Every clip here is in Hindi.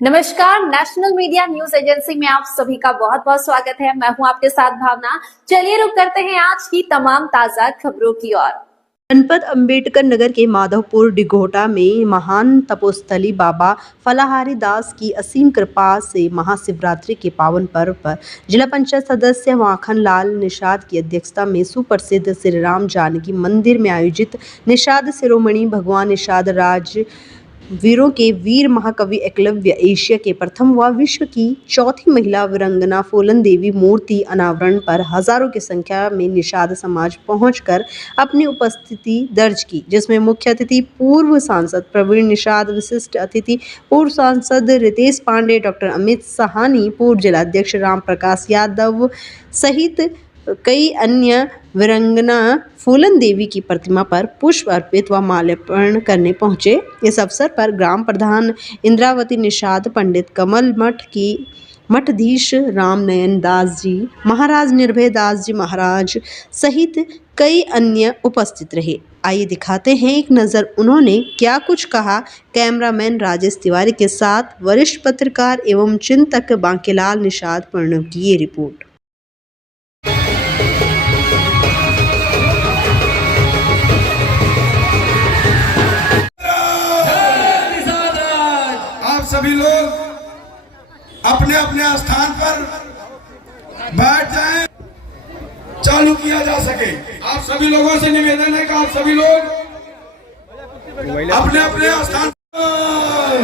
नमस्कार, नेशनल मीडिया न्यूज एजेंसी में आप सभी का बहुत बहुत स्वागत है। मैं हूं आपके साथ भावना। चलिए रुक करते हैं आज की तमाम ताजा खबरों की ओर। जनपद अंबेडकर नगर के माधवपुर डिघोटा में महान तपोस्थली बाबा फलाहारी दास की असीम कृपा से महाशिवरात्रि के पावन पर्व पर जिला पंचायत सदस्य माखन लाल निषाद की अध्यक्षता में सुप्रसिद्ध श्री राम जानकी मंदिर में आयोजित निषाद शिरोमणि भगवान निषाद राज वीरों के वीर महाकवि एकलव्य एशिया के प्रथम व विश्व की चौथी महिला वीरांगना फूलन देवी मूर्ति अनावरण पर हजारों की संख्या में निषाद समाज पहुंचकर अपनी उपस्थिति दर्ज की, जिसमें मुख्य अतिथि पूर्व सांसद प्रवीण निषाद, विशिष्ट अतिथि पूर्व सांसद रितेश पांडे, डॉक्टर अमित साहनी, पूर्व जिलाध्यक्ष राम प्रकाश यादव सहित कई अन्य वीरांगना फूलन देवी की प्रतिमा पर पुष्प अर्पित व माल्यार्पण करने पहुंचे। इस अवसर पर ग्राम प्रधान इंद्रावती निषाद, पंडित कमल मठ की मठाधीश राम नयन दास जी महाराज, निर्भय दास जी महाराज सहित कई अन्य उपस्थित रहे। आइए दिखाते हैं एक नज़र उन्होंने क्या कुछ कहा। कैमरामैन राजेश तिवारी के साथ वरिष्ठ पत्रकार एवं चिंतक बांकेलाल निषाद प्रणव की ये रिपोर्ट। सभी लोग अपने अपने स्थान पर बैठ जाएं, चालू किया जा सके। आप सभी लोगों से निवेदन है कि आप सभी लोग अपने अपने स्थान पर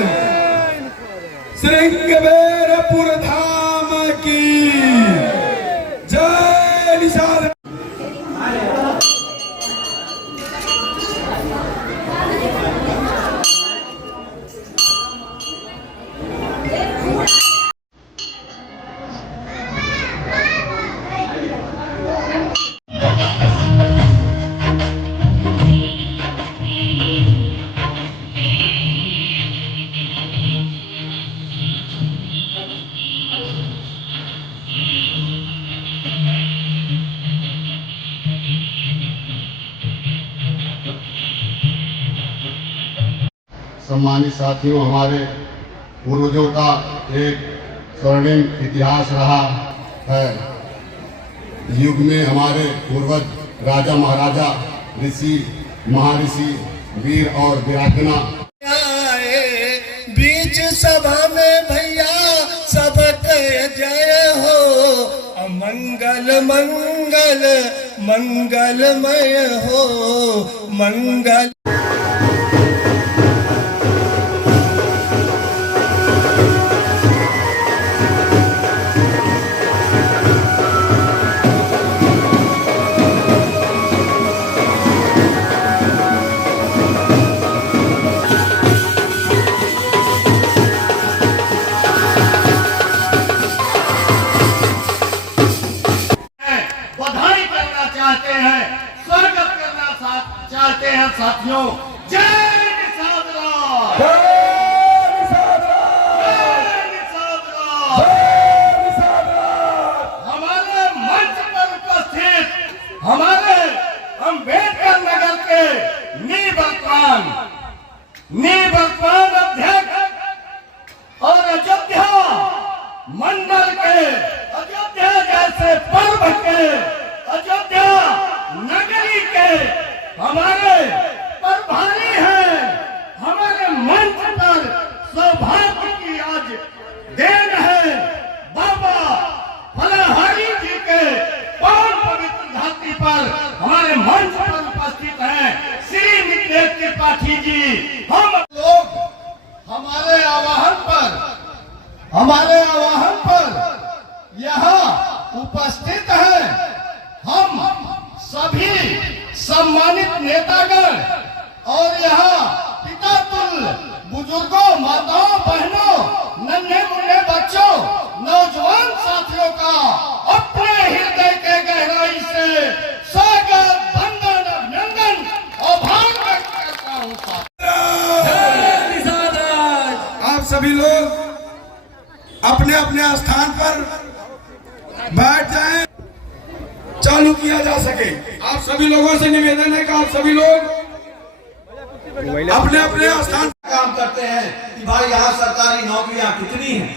श्रृंगबेरपुर धाम की जय निषाद। सम्मानित साथियों, हमारे पूर्वजों का एक स्वर्णिम इतिहास रहा है। युग में हमारे पूर्वज राजा महाराजा, ऋषि महर्षि, वीर और वीरांगना बीच सभा में भैया सबके जय हो। अमंगल मंगल मंगलमय हो मंगल। चाहते हैं, स्वागत करना चाहते हैं साथियों। जय निषाद राज, जय निषाद राज, जय निषाद राज, जय निषाद राज। हमारे मंच पर उपस्थित हमारे अंबेडकर नगर के निवर्तमान अध्यक्ष और अयोध्या मंडल के, अयोध्या जैसे पर्व के, अयोध्या नगरी के हमारे प्रभारी हैं। हमारे मंच पर सौभाग्य की आज देन है। बाबा फलाहारी जी के पावन पवित्र धरती पर हमारे मंच पर उपस्थित हैं श्री निकेत त्रिपाठी जी। हम लोग हमारे आवाहन पर यहाँ उपस्थित हैं। हम सभी सम्मानित नेतागण और यहाँ पिता तुल्य बुजुर्गों, माताओं, बहनों, नन्हे मुन्ने बच्चों, नौजवान साथियों का अपने हृदय के गहराई से स्वागत, वंदन, अभिनंदन और आभार व्यक्त करता हूँ। आप सभी लोग अपने अपने स्थान पर बैठ जाएं, चालू किया जा सके। आप सभी लोगों से निवेदन है कि आप सभी लोग अपने अपने स्थान काम करते हैं कि भाई यहाँ सरकारी नौकरियां कितनी हैं,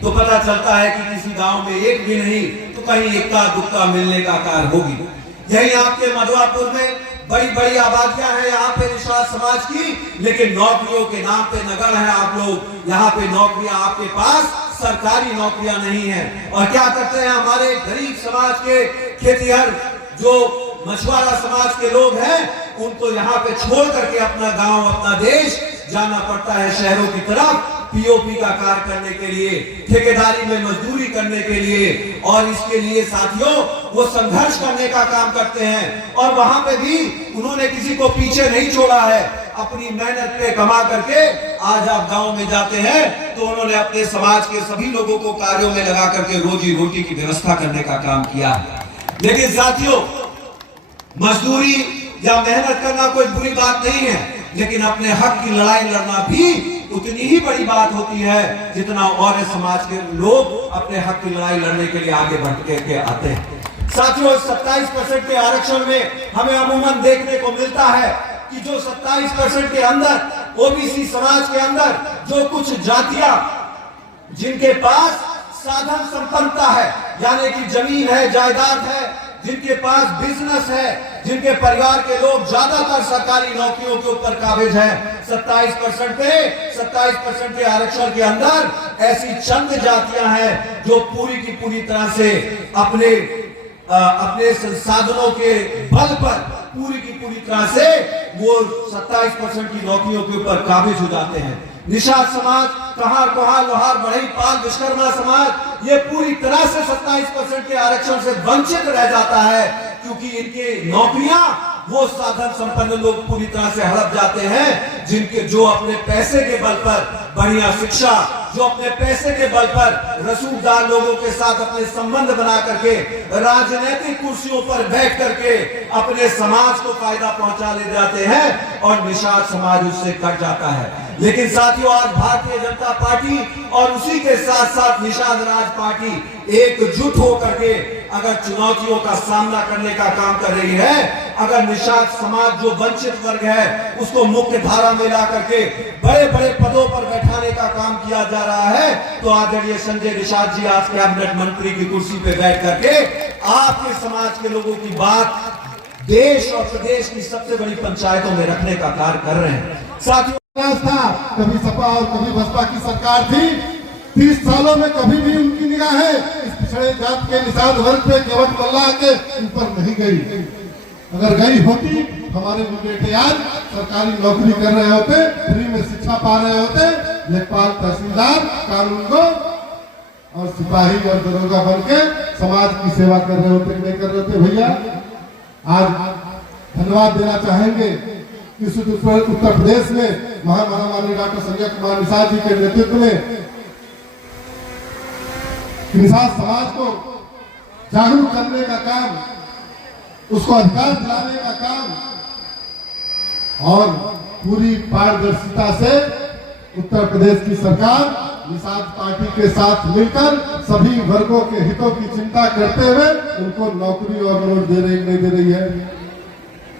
तो पता चलता है कि किसी गांव में एक भी नहीं तो कहीं इक्का दुक्का मिलने का कार्य होगी। यही आपके मधुआपुर में बड़ी बड़ी आबादियां हैं यहाँ पे निषाद समाज की, लेकिन नौकरियों के नाम पे नगर है आप लोग। यहाँ पे नौकरियां आपके पास सरकारी नौकरियां नहीं है। और क्या करते हैं हमारे गरीब समाज के खेतिहर जो मछुआरा समाज के लोग हैं, उनको यहाँ पे छोड़ करके अपना गांव अपना देश जाना पड़ता है शहरों की तरफ, पीओपी का कार्य करने के लिए, ठेकेदारी में मजदूरी करने के लिए। और इसके लिए साथियों वो संघर्ष करने का काम करते हैं। और वहां पे भी उन्होंने किसी को पीछे नहीं छोड़ा है। अपनी मेहनत पे कमा करके आज आप गांव में जाते हैं तो उन्होंने अपने समाज के सभी लोगों को कार्यों में लगा करके रोजी रोटी की व्यवस्था करने का काम किया। लेकिन साथियों, मजदूरी या मेहनत करना कोई बुरी बात नहीं है, लेकिन अपने हक की लड़ाई लड़ना भी उतनी ही बड़ी बात होती है जितना और समाज के लोग अपने हक की लड़ाई लड़ने के लिए आगे बढ़ के आते हैं। साथियों, 27% के आरक्षण में हमें अमूमन देखने को मिलता है कि जो 27% के अंदर ओबीसी समाज के अंदर जो कुछ जातियां जिनके पास साधन संपन्नता है, यानी कि जमीन है, जायदाद है, जिनके पास बिजनेस है, जिनके परिवार के लोग ज्यादातर सरकारी नौकरियों के ऊपर काबिज हैं, 27% के आरक्षण के अंदर ऐसी चंद जातियां हैं जो पूरी की पूरी तरह से अपने संसाधनों के बल पर पूरी की पूरी तरह से वो 27% की नौकरियों के ऊपर काबिज हो जाते हैं। निषाद समाज, कहार कोहार लोहार बढ़ई पाल विश्वकर्मा समाज ये पूरी तरह से 27% के आरक्षण से वंचित रह जाता है, क्योंकि इनके नौकरियां वो साधन संपन्न लोग पूरी तरह से हड़प जाते हैं, जिनके जो अपने पैसे के बल पर बढ़िया शिक्षा, जो अपने पैसे के बल पर रसूखदार लोगों के साथ अपने संबंध बना करके राजनीतिक कुर्सियों पर बैठ करके अपने समाज को फायदा पहुंचा ले जाते हैं और निषाद समाज उससे कट जाता है। लेकिन साथियों, आज भारतीय जनता पार्टी और उसी के साथ साथ निषाद राज पार्टी एकजुट होकर के अगर चुनौतियों का सामना करने का काम कर रही है, अगर निषाद समाज जो वंचित वर्ग है उसको मुख्य धारा में ला करके बड़े बड़े पदों पर बैठाने का काम किया जा रहा है, तो आदरणीय संजय निषाद जी आज कैबिनेट मंत्री की कुर्सी पे बैठ करके आपके समाज के लोगों की बात देश और प्रदेश की सबसे बड़ी पंचायतों में रखने का कार्य कर रहे हैं। साथियों, था कभी सपा और कभी बसपा की सरकार थी, 30 सालों में कभी भी उनकी निगाहें इस पिछड़े जात के निषाद वर्ग पे केवट मल्ला के ऊपर नहीं गई। अगर गई होती, हमारे बेटे आज सरकारी नौकरी कर रहे होते, फ्री में शिक्षा पा रहे होते, लेखपाल, तहसीलदार, कानूनगो और सिपाही और दरोगा बन के समाज की सेवा कर रहे होते, नहीं कर रहे होते। भैया आज धन्यवाद देना चाहेंगे इस उत्तर प्रदेश में महामाननीय डॉक्टर संजय कुमार निषाद जी के नेतृत्व में निषाद समाज को जागरूक करने का काम, उसको अधिकार दिलाने का काम और पूरी पारदर्शिता से उत्तर प्रदेश की सरकार निषाद पार्टी के साथ मिलकर सभी वर्गों के हितों की चिंता करते हुए उनको नौकरी और नोट दे रही नहीं दे रही है।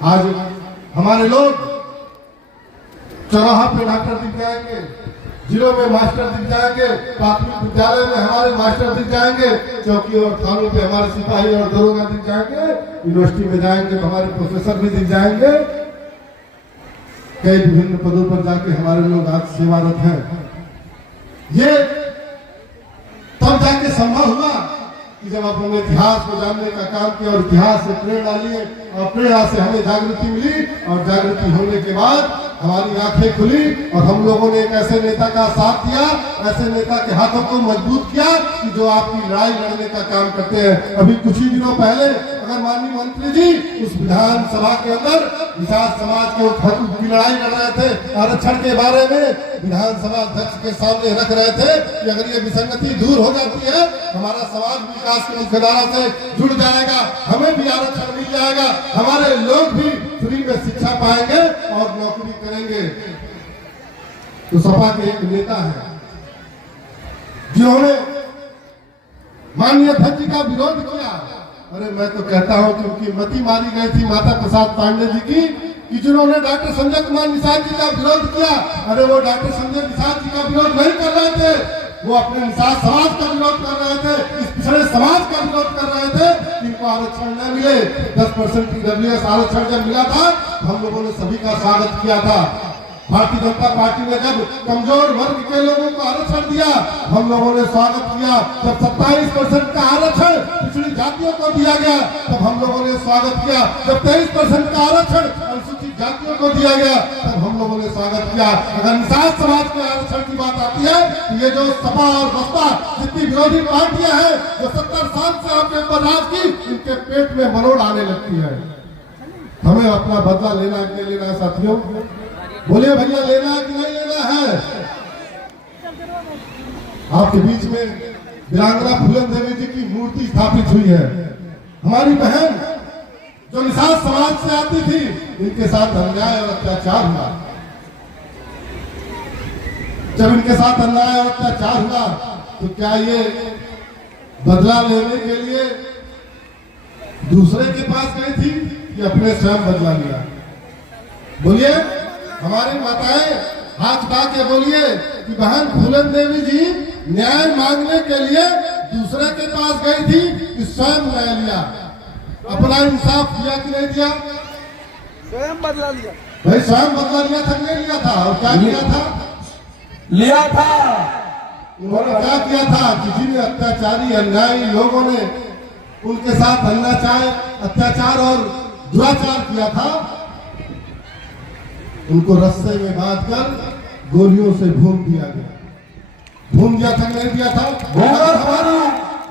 आज हमारे लोग चौराहा पे डॉक्टर दिख जाएंगे, जिलों में मास्टर दिख जाएंगे, प्राथमिक विद्यालय में हमारे मास्टर दिख जाएंगे, चौकी और थानों पे हमारे सिपाही और दरोगा दिख जाएंगे, यूनिवर्सिटी में जाएंगे तो हमारे प्रोफेसर भी दिख जाएंगे। कई विभिन्न पदों पर जाके हमारे लोग आज सेवारत हैं। ये तब जाके संभव हुआ कि जब अपने इतिहास को जानने का काम किया और इतिहास से प्रेरणा लिए और प्रेरणा से हमें जागृति मिली और जागृति होने के बाद हमारी आंखें खुली और हम लोगों ने एक ऐसे नेता का साथ दिया, ऐसे नेता के हाथों को मजबूत किया कि जो आपकी लड़ाई लड़ने का काम करते हैं। अभी कुछ ही दिनों पहले अगर माननीय मंत्री जी उस विधानसभा के अंदर निषाद समाज के हक की लड़ाई लड़ रहे थे, आरक्षण के बारे में विधानसभा अध्यक्ष के सामने रख रहे थे कि अगर ये विसंगति दूर हो जाती है, हमारा समाज विकास की मुख्यधारा से जुड़ जाएगा, हमें भी आरक्षण मिल जाएगा, हमारे लोग भी फ्री में शिक्षा पाएंगे और नौकरी करेंगे। तो सपा के एक नेता है जिन्होंने माननीय अध्यक्ष जी का विरोध किया। अरे मैं तो कहता हूं कि उनकी मति मारी गई थी माता प्रसाद पांडे जी की, कि जिन्होंने डॉक्टर संजय कुमार निषाद जी का विरोध किया, अरे वो डॉक्टर संजय निषाद जी का विरोध नहीं कर रहे थे, वो अपने निषाद समाज का विरोध कर रहे थे, इस पिछड़े समाज का विरोध कर रहे थे। इनको आरक्षण न मिले, 10% ईडब्ल्यूएस आरक्षण जब मिला था हम लोगों ने सभी का स्वागत किया था। भारतीय जनता पार्टी ने जब कमजोर वर्ग के लोगों को आरक्षण दिया हम लोगों ने स्वागत किया। जब 27% का आरक्षण पिछड़ी जातियों को दिया गया तब हम लोगों ने स्वागत किया। जब 23% का आरक्षण अनुसूचित जातियों को दिया गया तब हम लोगों ने स्वागत किया। अगर निषाद समाज के आरक्षण की बात आती है तो ये जो सपा और बसपा जितनी विरोधी पार्टियां हैं जो 70 साल से आपके ऊपर राज की, इनके पेट में मरोड़ आने लगती है। हमें अपना बदला लेना के लेना साथियों, बोलिए भैया लेना है कि नहीं लेना है? आपके बीच में वीरांगना फूलन देवी जी की मूर्ति स्थापित हुई है। हमारी बहन जो निषाद समाज से आती थी, इनके साथ अन्याय और अत्याचार हुआ। जब इनके साथ अन्याय और अत्याचार हुआ तो क्या ये बदला लेने के लिए दूसरे के पास गई थी कि अपने स्वयं बदला लिया? बोलिए, हमारी माताएं हाथ उठा के बोलिए कि बहन फूलन देवी जी न्याय मांगने के लिए दूसरे के पास गई थी कि स्वयं न्याय लिया? अपना इंसाफ किया कि नहीं दिया? स्वयं बदला लिया भाई, स्वयं बदला लिया था नहीं लिया था? और क्या किया था? लिया था। उन्होंने क्या किया था कि जिन अत्याचारी अन्यायी लोगों ने उनके साथ अत्याचार और दुराचार किया था, उनको रस्से में बांधकर गोलियों से भून दिया गया। भून दिया था नहीं दिया था? अगर हमारी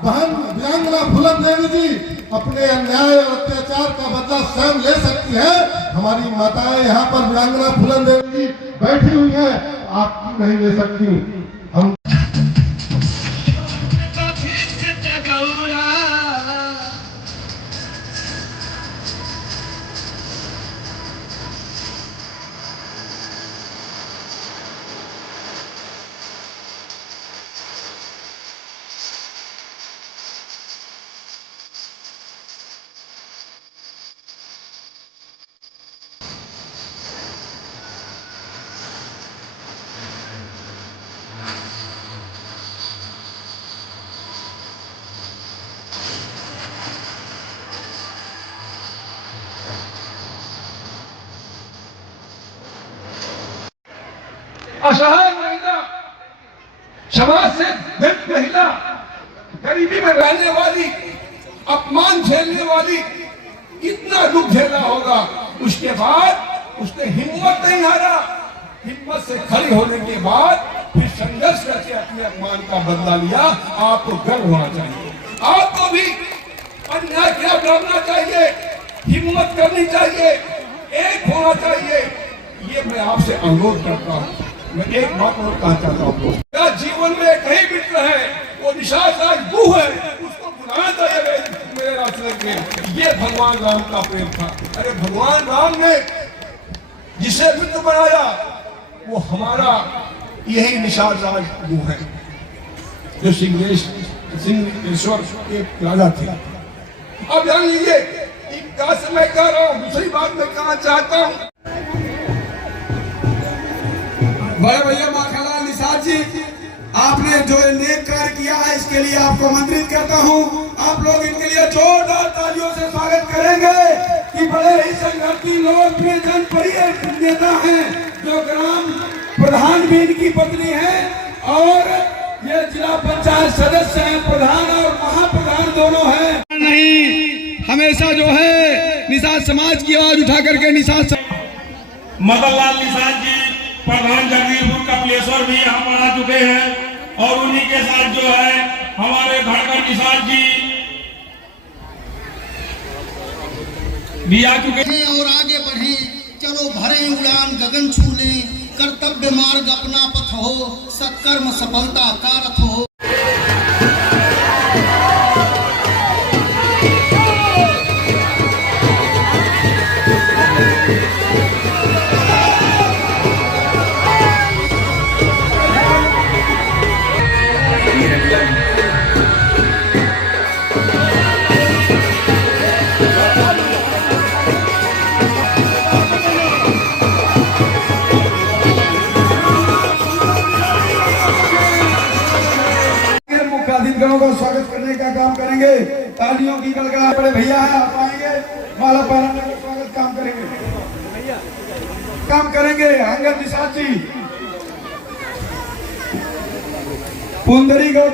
बहन वीरांगना फूलन देवी जी अपने अन्याय और अत्याचार का बदला स्वयं ले सकती है, हमारी माताएं यहाँ पर वीरांगना फूलन देवी जी बैठी हुई है, आप क्यों नहीं ले सकती? हम असहाय महिला, समाज से भिन्न महिला, गरीबी में रहने वाली, अपमान झेलने वाली, कितना दुख झेला होगा। उसके बाद उसने हिम्मत नहीं हारा, हिम्मत से खड़ी होने के बाद फिर संघर्ष करके अपने अपमान का बदला लिया। आपको गर्व होना चाहिए, आपको भी अन्याय क्या करना चाहिए, हिम्मत करनी चाहिए, एक होना चाहिए। ये मैं आपसे अनुरोध करता हूँ। मैं एक बात और कहना चाहता हूँ, जीवन में कहीं मित्र है वो निषाद राजगुरु है, उसको बुलाना चाहिए मेरे रास्ते में। ये भगवान राम का प्रेम था। अरे भगवान राम ने जिसे मित्र बनाया वो हमारा यही निषाद राजगुरु है, जो सिंहेश्वर के राजा थे। अब जान लीजिए, एक बात मैं कह रहा हूँ, दूसरी बात मैं कहना चाहता हूँ। बड़े भैया माखनलाल निषाद जी, आपने जो नेक कार्य किया है इसके लिए आपको आमंत्रित करता हूं। आप लोग इनके लिए जोरदार तालियों से स्वागत करेंगे कि बड़े ही संघर्षी लोकप्रिय जनप्रिय नेता हैं, जो ग्राम प्रधान भी इनकी पत्नी है और ये जिला पंचायत सदस्य हैं, प्रधान और महाप्रधान दोनों हैं। नहीं, हमेशा जो है निषाद समाज की आवाज उठा करके निषाद मदन लाल निषाद जी प्रधान जगदीशपुर कपिलेश्वर भी यहाँ पर आ चुके हैं और उन्हीं के साथ जो है हमारे धड़कन निषाद जी भी आ चुके हैं। और आगे बढ़े, चलो भरे उड़ान गगन छू लें, कर्तव्य मार्ग अपना पथ हो, सत्कर्म सफलता का रथ हो। यात्रियों का स्वागत करने का काम करेंगे। तालियों की गड़गड़ाहट। बड़े भैया है, आप आएंगे, माला पहनाने का स्वागत काम करेंगे अंगद निषाद जी, पुंदरी गौड़